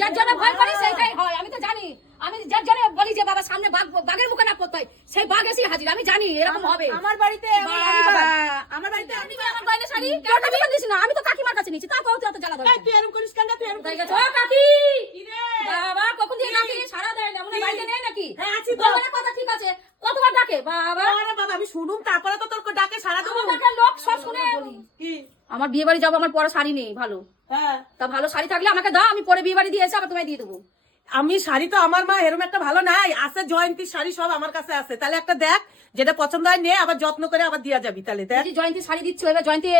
যার জন্য ভয় করি সেইটাই হয়, আমি তো জানি। আমি যার জন্য বলি যে বাবা সামনে বাঘের মুখে না পড়তে হয়, সেই বাঘ এসে হাজির। আমি জানি এরকম হবে। আমার বাড়িতে আমার বাড়িতে আমার গয়না শাড়ি কেউ দিস না, আমি তো কাকিমার কাছে নিয়েছি, তাও কত জ্বালা ধরে। তুই এরকম করিস কেন? তুই এরকম করিস ও কাকি, বাবা কখন দিয়ে ডাকি সারা দেয় না, মনে হয় বাড়িতে নেই নাকি? হ্যাঁ আছি তো। তোমার কথা ঠিক আছে, কতবার ডাকে বাবা? আরে বাবা আমি শুনুম তারপরে তো তোর ডাকে সারা দেবো। আমার লোক সব শুনে। কি আমার বিয়ে বাড়ি যাবো, আমার পরা শাড়ি নেই ভালো। হ্যাঁ তা ভালো শাড়ি থাকলে আমাকে দাও, আমি পরে বিয়ে বাড়ি দিয়ে এসে আবার তোমায় দিয়ে দেবো। আমি শাড়ি তো আমার মা এরকম একটা ভালো নাই আছে, জয়ন্তীর শাড়ি সব আমার কাছে আছে। তাহলে একটা দেখ যেটা পছন্দ হয় নে, আবার যত্ন করে আবার দিয়া যাবি। তাহলে দেখ জয়ন্তী শাড়ি দিচ্ছ, এবার জয়ন্তী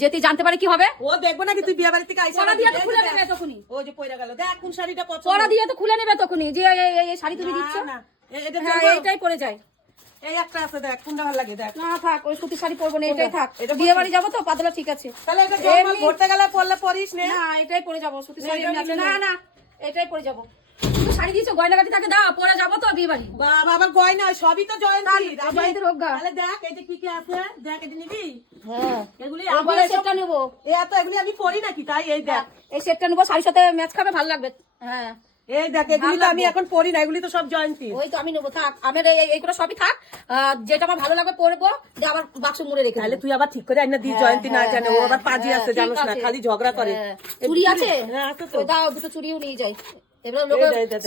যেতে জানতে পারে কি হবে? ও দেখবো নাকি তুই বিয়ে বাড়ি থেকে আইসা পরা দিয়ে তো খুলে নেবে তখনই। ও যে পয়রা গেল, দেখ কোন শাড়িটা পছন্দ। পরা দিয়ে তো খুলে নেবে তখনই যে এই শাড়ি তুমি দিচ্ছ। না এটা হ্যাঁ এইটাই পরে যায়। এই একটা আছে দেখ কোনটা ভালো লাগে দেখ। না থাক, ওই সুতির শাড়ি পরবো না, এটাই থাক। এটা বিয়ে বাড়ি যাবো তো পাতলা ঠিক আছে। তাহলে এটা জয়মাল ভরতে গেলে পরলে পরিস নে। না এটাই পরে যাবো, সুতির শাড়ি এমনি আছে। না না এটাই পরে যাবো। তুমি শাড়ি দিয়েছো, গয়নাগাটি তাকে দাও, পরে যাবো তো বিয়ে বাড়ি। বাবা আবার গয়না সবই তো জয়ন্তীর। জয়ন্তীর রোগা। তাহলে দেখ এই যে কি কি আছে দেখ, এটা নিবি? হ্যাঁ এগুলি আমার সেটটা নেবো। এত এগুলি আমি পরি নাকি তাই এই দেখ। এই সেটটা নেবো, শাড়ির সাথে ম্যাচ খাবে, ভালো লাগবে। হ্যাঁ এই দেখ এগুলি তো আমি এখন পরি না, এগুলি তো সব জয়ন্তীর। ওই তো আমি নেবো, থাক আমার এইগুলো সবই থাক। যেটা আমার ভালো লাগবে পরবো, দিয়ে আবার বাক্স মুড়ে রেখে। তাহলে তুই আবার ঠিক করে আইনা দি, জয়ন্তী না জানে, ও আবার পাজি আছে জানোস না, খালি ঝগড়া করে। চুড়ি আছে? হ্যাঁ আছে তো। ওই দাও, দুটো চুড়িও নিয়ে যাই। এবার লোক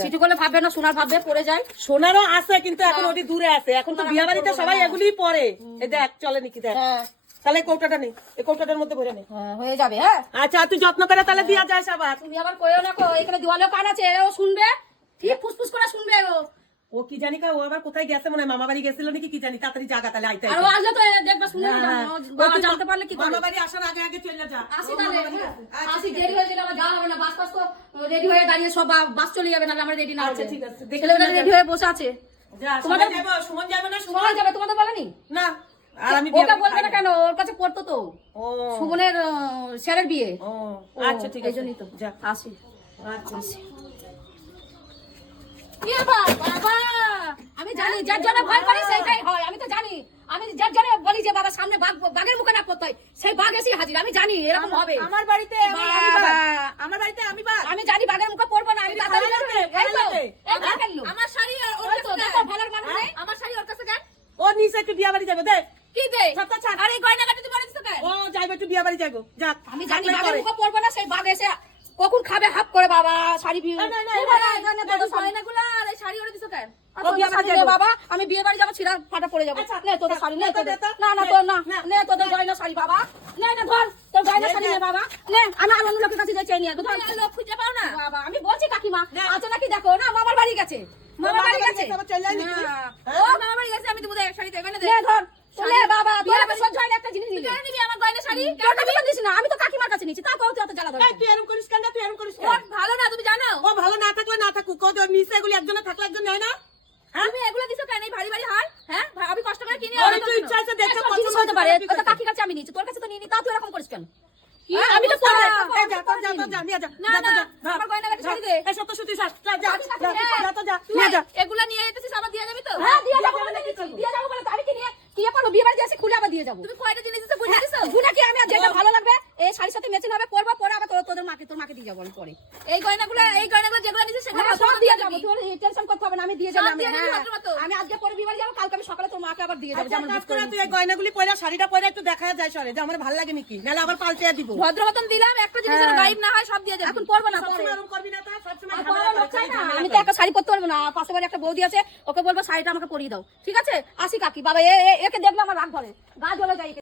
সিটি করলে ভাববে না, সোনার ভাববে, পরে যায়। সোনারও আছে কিন্তু এখন ওটি দূরে আছে, এখন তো বিয়া বাড়িতে সবাই এগুলি পরে। এই দেখ চলে নাকি দেখ। হ্যাঁ তাহলে কৌটাটা নেই, এই কৌটাটার মধ্যে ভরে নে। হয়ে যাবে। হ্যাঁ আচ্ছা তুই যত্ন করে তাহলে দিয়া যাস আবার। তুমি আবার কইও না, এখানে দেওয়ালেও কান আছে, ও শুনবে, ঠিক ফুসফুস করে শুনবে। ও কি জানি কা, ও আবার কোথায় গেছে, মনে হয় মামা বাড়ি গেছিল নাকি কি জানি। তাড়াতাড়ি জাগা তাহলে আইতে। আর ও আসলে তো দেখবা শুনে বাবা জানতে পারলে কি করে? মামা বাড়ি আসার আগে আগে চলে যা। আসি তাহলে, আসি, দেরি হয়ে গেলে আমার যাওয়া হবে না। বাস পাস তো রেডি হয়ে দাঁড়িয়ে, সব বাস চলে যাবে, নাহলে আমরা রেডি না হলে। আচ্ছা ঠিক আছে, ছেলেরা রেডি হয়ে বসে আছে। যা তোমাদের সবাই যাবো, সুমন যাবে না? সুমন সবাই যাবে, তোমাদের বলেনি? না আর আমি ওটা বলবে না কেন, ওর কাছে পড়তো তো ও সুমনের স্যারের বিয়ে। ও আচ্ছা ঠিক আছে, জন্যই তো যা। আসি। আচ্ছা বাবা আমি জানি, যার জন্য ভয় করি সেইটাই হয়, আমি তো জানি। আমি যার জন্য বলি যে বাবা সামনে বাঘের মুখে না পড়তে হয়, সেই বাঘ এসে হাজির। আমি জানি এরকম হবে। আমার বাড়িতে আমার বাড়িতে আমি বাঘ। আমি জানি বাঘের মুখে পড়বো না, আমি তাড়াতাড়ি যাবো। এই তো, এই দেখেন লো। আমার শাড়ি ওই তো দেখো, ভালোর মানুষ নেই। আমার শাড়ি ওর কাছে কেন? ও নিচে একটু বিয়া বাড়ি যাবে, দেখ কি দে? ছাতা ছাড়। আরে গয়না কাটি তুমি বলেছো কেন? ও যাইবে একটু বিয়া বাড়ি যাবো, যাক। আমি জানি বাঘের মুখে পড়বো না, সেই বাঘ এসে কখন খাবে হাফ করে বাবা শাড়ি বিয়ে। গয়নাগুলো আর এই শাড়ি ওরে দিছো কেন? বাবা আমি বিয়ে বাড়ি যাবো, ছিড়া ফাটা পড়ে যাবো। নে তোদের শাড়ি, নে তোদের। না না তোর না, নে তোদের গয়না শাড়ি বাবা। নে না ধর তোর গয়না শাড়ি নে বাবা। নে আমি অন্য লোকের কাছে যাই চেয়ে নিয়ে আসবো। লোক খুঁজে পাও না বাবা? আমি বলছি কাকিমা আছে নাকি দেখো না। মামার বাড়ি গেছে, মামার বাড়ি গেছে। ও মামার বাড়ি গেছে, আমি তো বোধহয় এক শাড়ি দেবে না। নে ধর চলে বাবা, তোর আমি সহ্য হয় না একটা জিনিস নিবি। কেন নিবি আমার গয়না শাড়ি? কেন দিস না? আমি তো কাকিমার কাছে নিয়েছি, তাও তুই অত জ্বালা ধরে। তুই এরকম করিস কেন? তুই এরকম করিস কেন? ও ভালো না, তুমি জানো? ও ভালো না থাকলে না থাকুক, কত নিচে এগুলি একজনে থাকলে একজন নেয় না। তুমি এগুলো দিছো কেন? এই ভারী ভারী হার। হ্যাঁ আমি কষ্ট করে কিনে ওরে তুই ইচ্ছা আছে দেখে পছন্দ হতে পারে। ওটা কাকির কাছে আমি নিয়েছি, তোর কাছে তো নিয়ে নি, তাও তুই এরকম করিস কেন? আমি তো পরে যা নিয়ে যা। না না আমার গয়না কাটি শাড়ি দে। এই সত্য সত্যি যা যা যা তো যা নিয়ে যা। এগুলা নিয়ে যেতেছিস, আবার দিয়ে যাবি তো? হ্যাঁ দিয়ে যাবো, দিয়ে যাবো বলে তো আমি কি নিয়ে কি করবো? বিয়ে বাড়ি এসে খুলে আবার দিয়ে যাবো। তুমি কয়টা জিনিস দিছো বুঝে দিছো? গুনা কি আমি আর যেটা ভালো লাগবে এই শাড়ির সাথে ম্যাচিং হবে পরবো, পরে আবার তোর মাকে দিয়ে যাবো আমি পরে। এই গয়নাগুলো যেগুলো নিছিস সেগুলো সব দিয়ে যাবো, তোর টেনশন করতে হবে না, আমি দিয়ে যাবো। আমি আজকে পরে বিয়ে বাড়ি যাবো, কালকে আমি সকালে তোর মাকে আবার দিয়ে যাবো। যেমন কাজ করে তুই এই গয়নাগুলি পয়লা শাড়িটা পয়লা একটু দেখা যায় সরে যে আমার ভালো লাগে নাকি, নাহলে আবার পাল্টে দিব। ভদ্র মতন দিলাম, একটা জিনিস গায়েব না হয় সব দিয়ে যাবো। এখন পরবো না, সবসময় এরকম করবি না তো, সবসময় আমি তো একটা শাড়ি পরতে পারবো না। পাশে বাড়ি একটা বৌদি আছে, ওকে বলবো শাড়িটা আমাকে পরিয়ে দাও। ঠিক আছে আসি কাকি। বাবা একে দেখলে আমার রাগ ধরে, গা জ্বলে যায়।